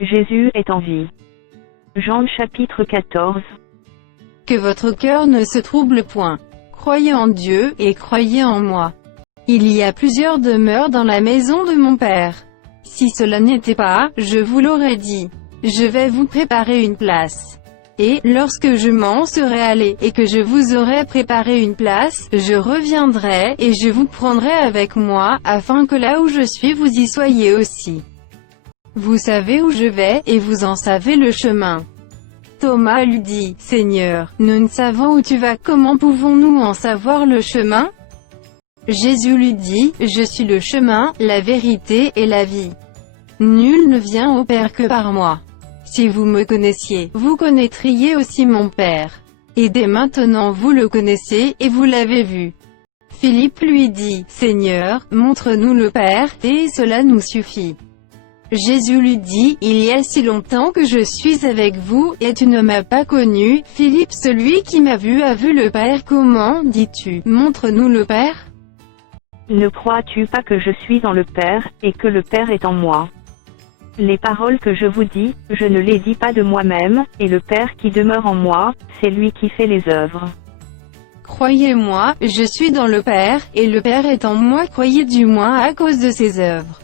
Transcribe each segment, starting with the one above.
Jésus est en vie. Jean chapitre 14. Que votre cœur ne se trouble point. Croyez en Dieu, et croyez en moi. Il y a plusieurs demeures dans la maison de mon Père. Si cela n'était pas, je vous l'aurais dit. Je vais vous préparer une place. Et, lorsque je m'en serai allé, et que je vous aurai préparé une place, je reviendrai, et je vous prendrai avec moi, afin que là où je suis vous y soyez aussi. Vous savez où je vais, et vous en savez le chemin. Thomas lui dit, Seigneur, nous ne savons où tu vas, comment pouvons-nous en savoir le chemin? Jésus lui dit, je suis le chemin, la vérité et la vie. Nul ne vient au Père que par moi. Si vous me connaissiez, vous connaîtriez aussi mon Père. Et dès maintenant vous le connaissez, et vous l'avez vu. Philippe lui dit, Seigneur, montre-nous le Père, et cela nous suffit. Jésus lui dit, il y a si longtemps que je suis avec vous, et tu ne m'as pas connu. Philippe, celui qui m'a vu a vu le Père. Comment, dis-tu, montre-nous le Père? Ne crois-tu pas que je suis dans le Père, et que le Père est en moi? Les paroles que je vous dis, je ne les dis pas de moi-même, et le Père qui demeure en moi, c'est lui qui fait les œuvres. Croyez-moi, je suis dans le Père, et le Père est en moi, croyez du moins à cause de ses œuvres.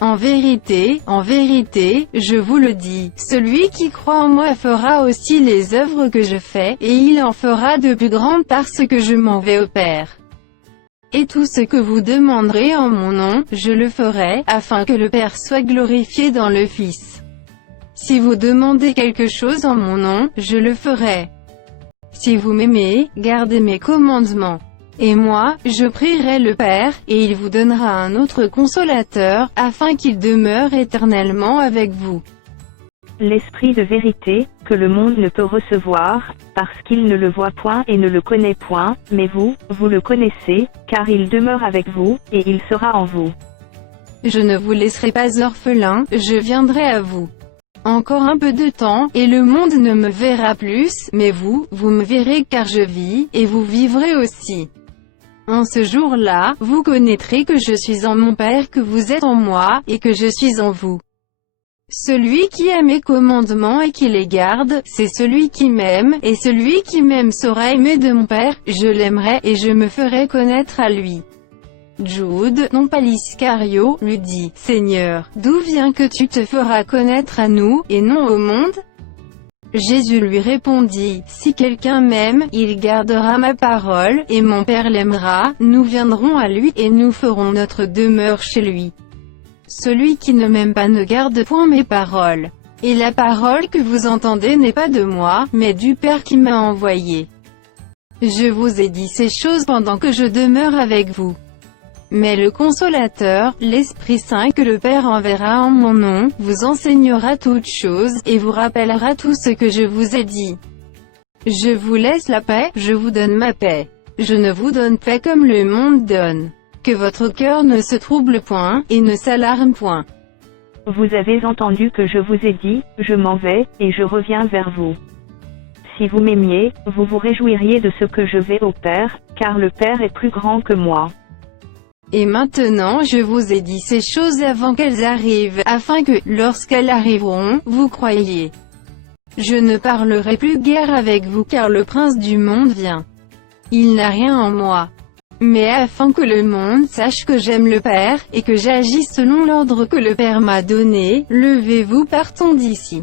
En vérité, je vous le dis, celui qui croit en moi fera aussi les œuvres que je fais, et il en fera de plus grandes parce que je m'en vais au Père. Et tout ce que vous demanderez en mon nom, je le ferai, afin que le Père soit glorifié dans le Fils. Si vous demandez quelque chose en mon nom, je le ferai. Si vous m'aimez, gardez mes commandements. Et moi, je prierai le Père, et il vous donnera un autre consolateur, afin qu'il demeure éternellement avec vous. L'Esprit de vérité, que le monde ne peut recevoir, parce qu'il ne le voit point et ne le connaît point, mais vous, vous le connaissez, car il demeure avec vous, et il sera en vous. Je ne vous laisserai pas orphelin, je viendrai à vous. Encore un peu de temps, et le monde ne me verra plus, mais vous, vous me verrez car je vis, et vous vivrez aussi. En ce jour-là, vous connaîtrez que je suis en mon Père, que vous êtes en moi, et que je suis en vous. Celui qui a mes commandements et qui les garde, c'est celui qui m'aime, et celui qui m'aime sera aimé de mon Père, je l'aimerai, et je me ferai connaître à lui. Jude, non pas l'Iscario, lui dit, Seigneur, d'où vient que tu te feras connaître à nous, et non au monde? Jésus lui répondit, si quelqu'un m'aime, il gardera ma parole, et mon Père l'aimera, nous viendrons à lui, et nous ferons notre demeure chez lui. Celui qui ne m'aime pas ne garde point mes paroles. Et la parole que vous entendez n'est pas de moi, mais du Père qui m'a envoyé. Je vous ai dit ces choses pendant que je demeure avec vous. Mais le Consolateur, l'Esprit Saint que le Père enverra en mon nom, vous enseignera toutes choses, et vous rappellera tout ce que je vous ai dit. Je vous laisse la paix, je vous donne ma paix. Je ne vous donne pas comme le monde donne. Que votre cœur ne se trouble point, et ne s'alarme point. Vous avez entendu que je vous ai dit, je m'en vais, et je reviens vers vous. Si vous m'aimiez, vous vous réjouiriez de ce que je vais au Père, car le Père est plus grand que moi. Et maintenant je vous ai dit ces choses avant qu'elles arrivent, afin que, lorsqu'elles arriveront, vous croyiez. Je ne parlerai plus guère avec vous car le prince du monde vient. Il n'a rien en moi. Mais afin que le monde sache que j'aime le Père, et que j'agis selon l'ordre que le Père m'a donné, levez-vous, partons d'ici.